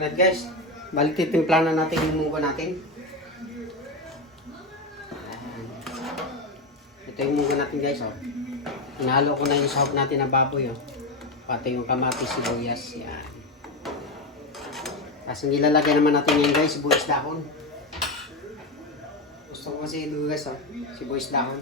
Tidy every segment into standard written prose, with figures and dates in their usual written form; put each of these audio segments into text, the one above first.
Right guys, balik titimplahan na natin yung munggo natin. Ayan. Ito yung munggo natin guys, oh. Inalo ko na yung sahog natin na baboy, oh. Pati yung kamatis, sibuyas, yan. Tapos nilalagay naman natin yan guys, sibuyas dahon. Gusto ko kasi ito guys, oh. Sibuyas dahon.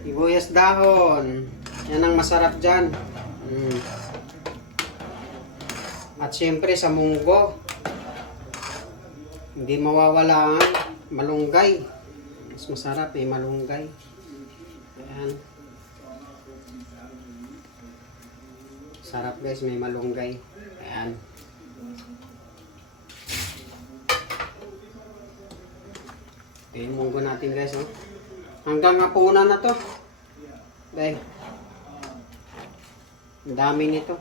Sibuyas dahon. Yan ang masarap dyan. At syempre sa munggo, hindi mawawala ang malunggay. Mas masarap eh, malunggay. Ayan. Sarap guys, may malunggay. Ayan. Ito yung munggo natin guys. Oh. Hanggang hapunan na to. Dahil. Ang dami nito.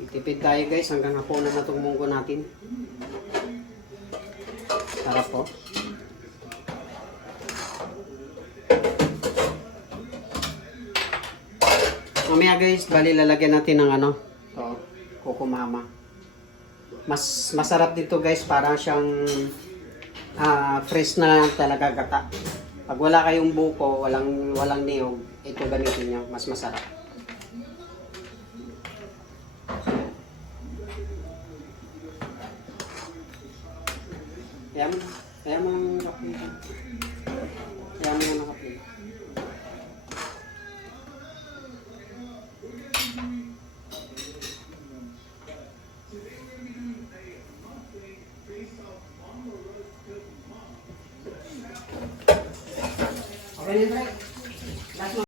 Titipid tayo guys hanggang hapunan na itong munggo natin. Sarap po. Mamaya guys, bali lalagyan natin ng ano, to, kukumama. Mas masarap dito guys, parang siyang fresh na talaga gata. Pag wala kayong buko, walang niyog, ito gamitin nyo, mas masarap. Kaya mo ang kape. Kaya mo ang kape. Okay,